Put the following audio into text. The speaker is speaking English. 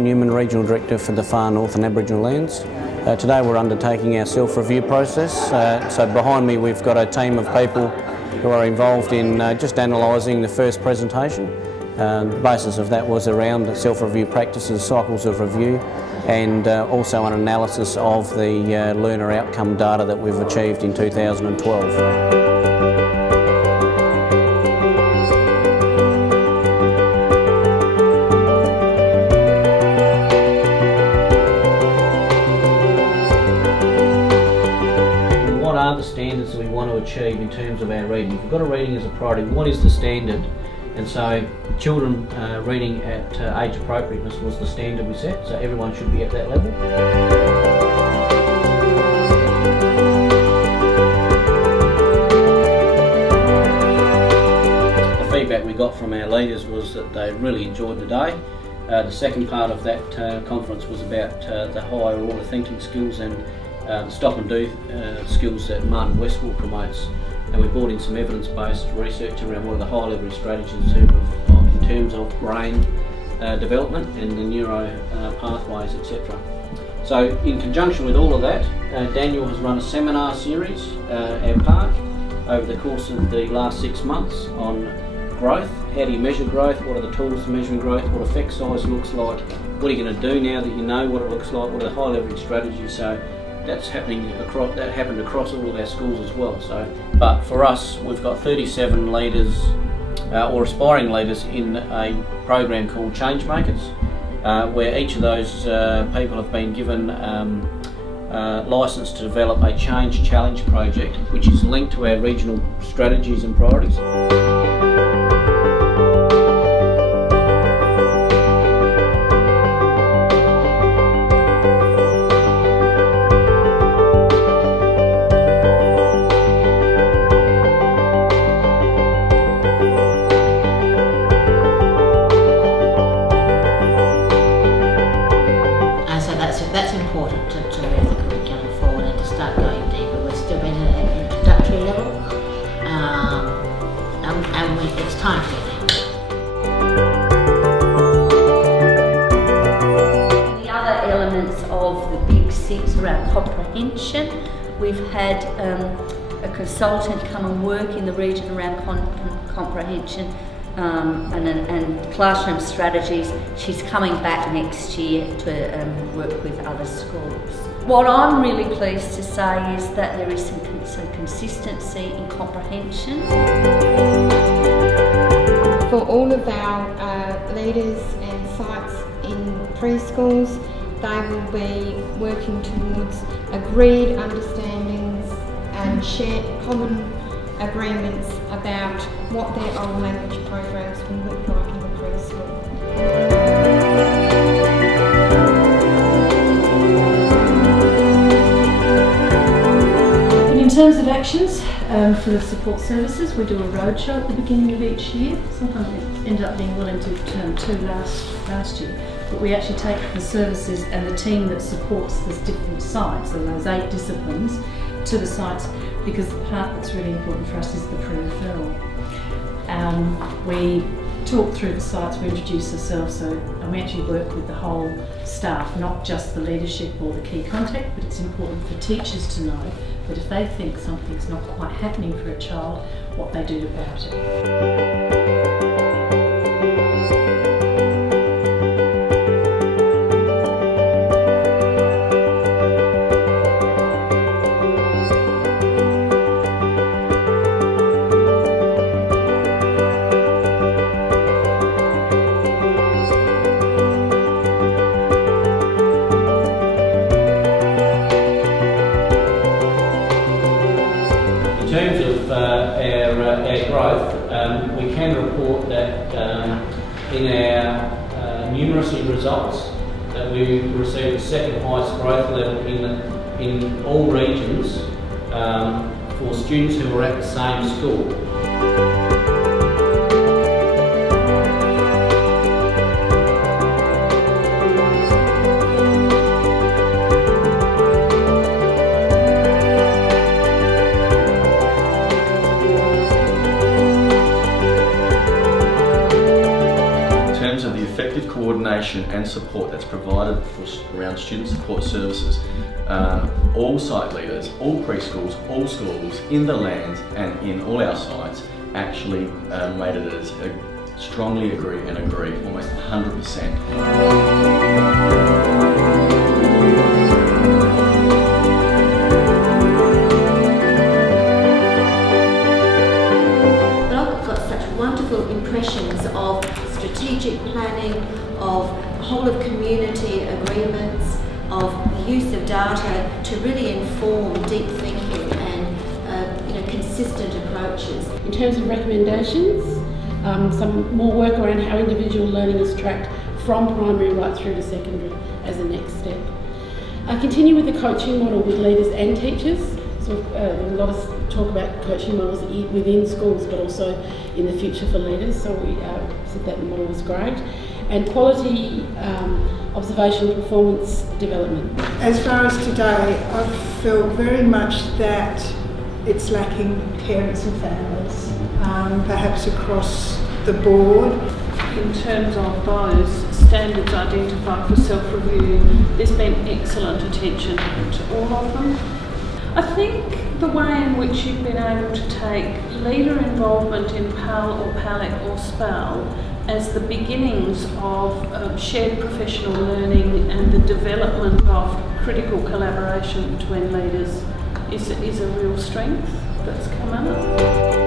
Paul Newman, Regional Director for the Far North and Aboriginal lands. Today we're undertaking our self-review process. So behind me we've got a team of people who are involved in just analysing the first presentation. The basis of that was around self-review practices, cycles of review, and also an analysis of the learner outcome data that we've achieved in 2012. The standards that we want to achieve in terms of our reading. If we've got a reading as a priority, what is the standard? And so children reading at age appropriateness was the standard we set, so everyone should be at that level. The feedback we got from our leaders was that they really enjoyed the day. The second part of that conference was about the higher order thinking skills and the stop and do skills that Martin Westwell promotes, and we brought in some evidence-based research around what are the high leverage strategies in terms of brain development and the neuro pathways, etc. So in conjunction with all of that, Daniel has run a seminar series at Park over the course of the last 6 months on growth. How do you measure growth? What are the tools for measuring growth? What effect size looks like? What are you going to do now that you know what it looks like? What are the high leverage strategies? So that happened across all of our schools as well. So, but for us, we've got 37 leaders or aspiring leaders in a program called Changemakers, where each of those people have been given licence to develop a change challenge project, which is linked to our regional strategies and priorities. That's important to move the curriculum forward and to start going deeper. We're still in an introductory level, and it's time to get deeper. The other elements of the Big Six around comprehension, we've had a consultant come and work in the region around comprehension. And classroom strategies. She's coming back next year to work with other schools. What I'm really pleased to say is that there is some consistency in comprehension. For all of our leaders and sites in preschools, they will be working towards agreed understandings and shared common agreements about what their oral language programs will look like in the preschool. In terms of actions for the support services, we do a roadshow at the beginning of each year. Sometimes it ended up being well into term 2 last year. But we actually take the services and the team that supports the different sites, so those 8 disciplines, to the sites, because the part that's really important for us is the pre-referral. We talk through the sites, we introduce ourselves, and we actually work with the whole staff, not just the leadership or the key contact, but it's important for teachers to know that if they think something's not quite happening for a child, what they do about it. In terms of our growth, we can report that in our numeracy results that we received the second highest growth level in all regions for students who were at the same school. effective coordination and support that's provided around student support services. All site leaders, all preschools, all schools in the lands and in all our sites actually rated it as strongly agree, almost 100%. Wonderful impressions of strategic planning, of whole of community agreements, of the use of data to really inform deep thinking and consistent approaches. In terms of recommendations, some more work around how individual learning is tracked from primary right through to secondary as a next step. Continue with the coaching model with leaders and teachers. So a lot of talk about coaching models within schools, but also in the future for leaders. So we said that model was great. And quality observation performance development. As far as today, I feel very much that it's lacking parents and families, perhaps across the board. In terms of those standards identified for self-review, there's been excellent attention to all of them. I think the way in which you've been able to take leader involvement in PAL or PALEC or SPAL as the beginnings of shared professional learning and the development of critical collaboration between leaders is a real strength that's come out.